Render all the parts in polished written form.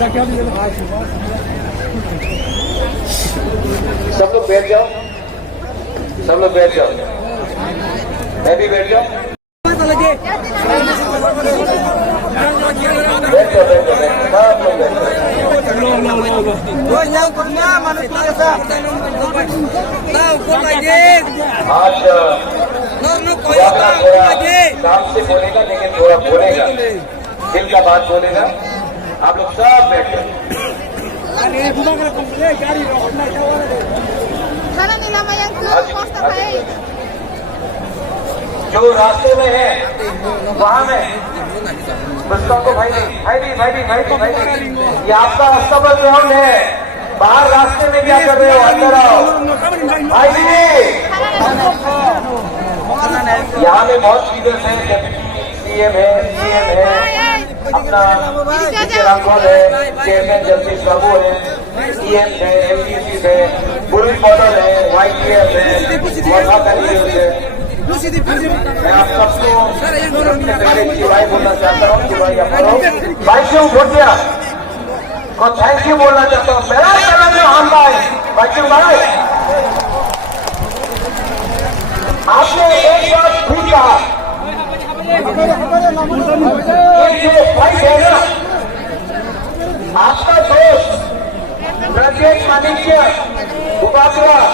सब लोग बैठ जाओ, सब लोग बैठ जाओ, मैं भी बैठ जाओ, बैठ जाओ, बैठ जाओ, सब लोग बैठ जाओ। आज काम से बोलेगा, लेकिन थोड़ा बोलेगा, दिल का बात बोलेगा। आप लोग सब बैठ जाओ। जो रास्ते में है वहाँ में बच्चों को भाई ये आपका अस्तबल ग्राउंड है, बाहर रास्ते में क्या कर रहे हो, अंदर आओ भाई जी। यहाँ में बहुत लीडर्स हैं, डेप्यूटी सीएम है, अपना रामगोल है, चेयरमैन जगदीश बाबू है, सीएम है, एमडीसी है, बुरी मॉडल है, YTF है, मैं आप सबको पहले शिवाय बोलना चाहता हूँ। शिवाय भाई क्यों वोट दिया और थैंक यू बोलना चाहता हूँ। मेरा चैनल में हम भाई क्यों भाई आपने एक बात ठीक कहा, जो फाइट है ना आपका दोस्त प्रत्येक मानिक्य उपाध्याय,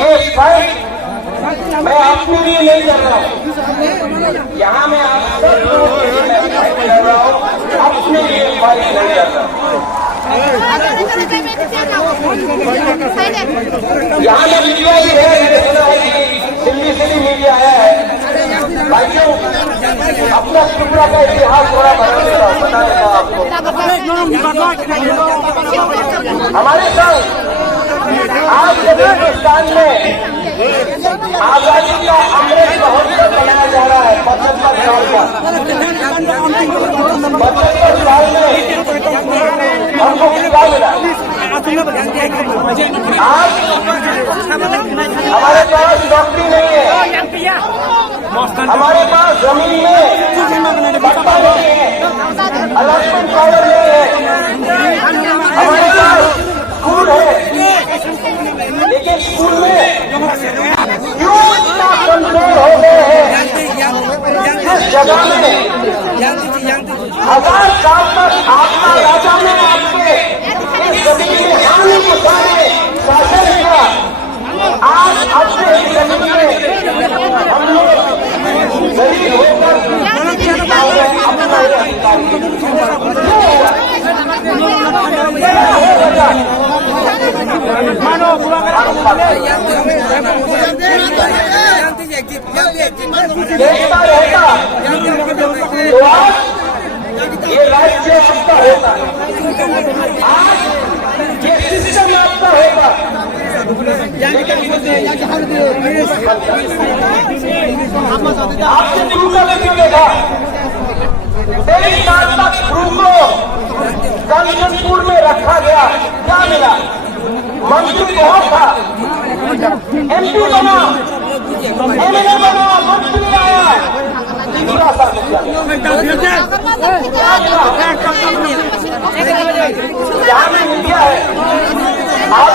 ये फाइट मैं आपके लिए नहीं कर रहा हूँ, यहाँ मैं आप सबके लिए फाइट कर रहा हूँ, अपने लिए फाइट नहीं कर रहा हूँ। यहाँ में मीडिया भी है, मैंने सुना है कि दिल्ली से भी मीडिया आया है। भाइयों अपना त्रिपुरा का इतिहास थोड़ा बता देगा आपको। हमारे साथ आज हिंदुस्तान में आजादी का अमृत महोत्सव मनाया जा रहा है। 75 साल का 75 साल में हमको क्या मिला? आज हमारे पास नौकरी नहीं है, हमारे पास जमीन में पट्टा नहीं है, अलॉटमेंट पावर नहीं है, हमारे पास स्कूल है, लेकिन स्कूल में क्यों इतना कंट्रोल हो गए हैं? जिस जगह में 1000 साल तक आपका राजा ने आपके इस जमीन में हानि के सारे शासन किया, आज अपने इस जमीन में हम लोग गरीब होकर देखता रहता तो आज ये राज्य आपका होता, आज ये सिस्टम आपका होता, आपसे दूसरा व्यक्ति देखा 23 साल तक गुरु को कंचनपुर में रखा गया, क्या मिला? मंत्री बहुत था, MP बना, MLA बना, मंत्री आया, तीसरा साल यहाँ में मीडिया है, आप